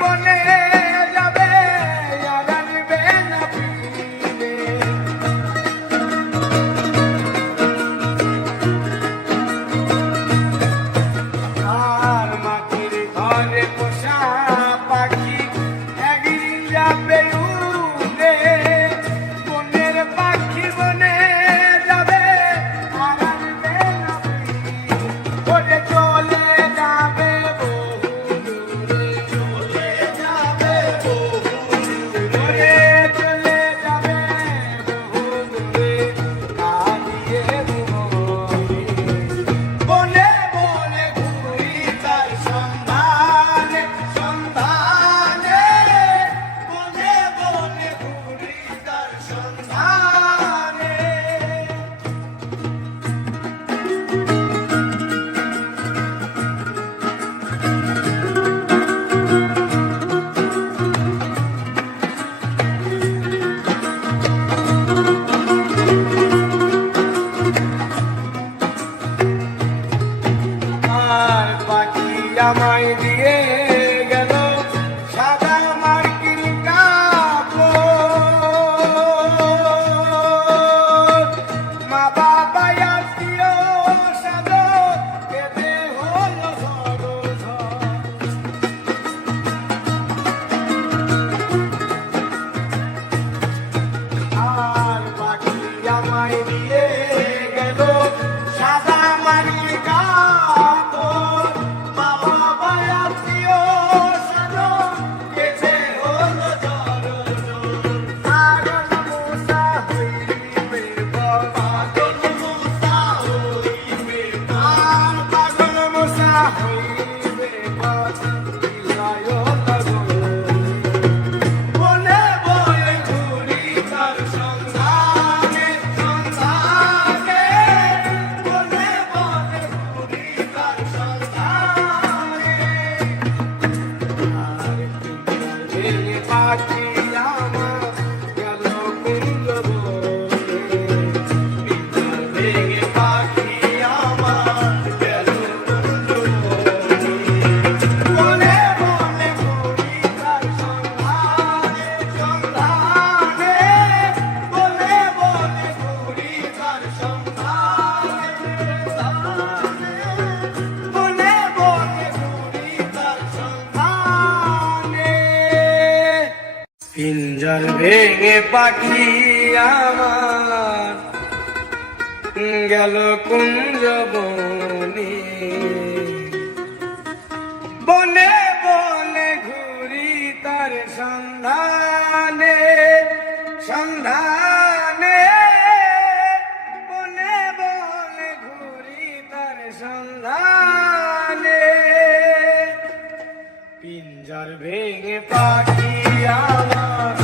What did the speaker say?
বনে যাবে আর আসবে না ফিরে। আর মাটির ঘরে পোষা পাখি একদিন যাবে উড়ে। বনের পাখি বনে যাবে আর আসবে না ফিরে। ওরে চলে যাবে বহু দূরে, চলে যাবে বহু দূরে, চলে যাবে বহু দূরে, কাঁদিয়ে মনে। বনে বনে ঘুরি তার সন্ধানে, সন্ধানে, বনে বনে ঘুরি তার সন্ধানে। আর পাখি আমায় দিয়ে গেল সাদা মার্কিন কাপড়। মা বাবা আত্মীয় স্বজন কেঁদে হলো সরসর। আর পাখি আমায় দিয়ে গেল সাদা মার্কিন কাপড়। মা বাবা আত্মীয় স্বজন কেঁদে হলো সরসর। পাগল মূসা হইবে বল, পাগল মূসা হইবে বল, পাগল মূসা হইবে বল, বিলায় লাগল। বনে বনে ঘুরি তার সন্ধানে, সন্ধানে, বনে বনে ঘুরি তার সন্ধানে। আর পিঞ্জরে পাখি আমার গেল কুঞ্জ বনে, পিঞ্জরে পাখি আমার গেল কুঞ্জ বনে। বনে বনে ঘুরি তার সন্ধানে, সন্ধানে, বনে বনে ঘুরি তার সন্ধানে, সন্ধানে, বনে বনে ঘুরি তার সন্ধানে। পিঞ্জর ভেঙে পাখি আমার গেল কুঞ্জ বনে। বনে বনে ঘুরি তার সন্ধানে, সন্ধানে, বনে বনে ঘুরি তার সন্ধানে। পিঞ্জর ভেঙে পাখি আমার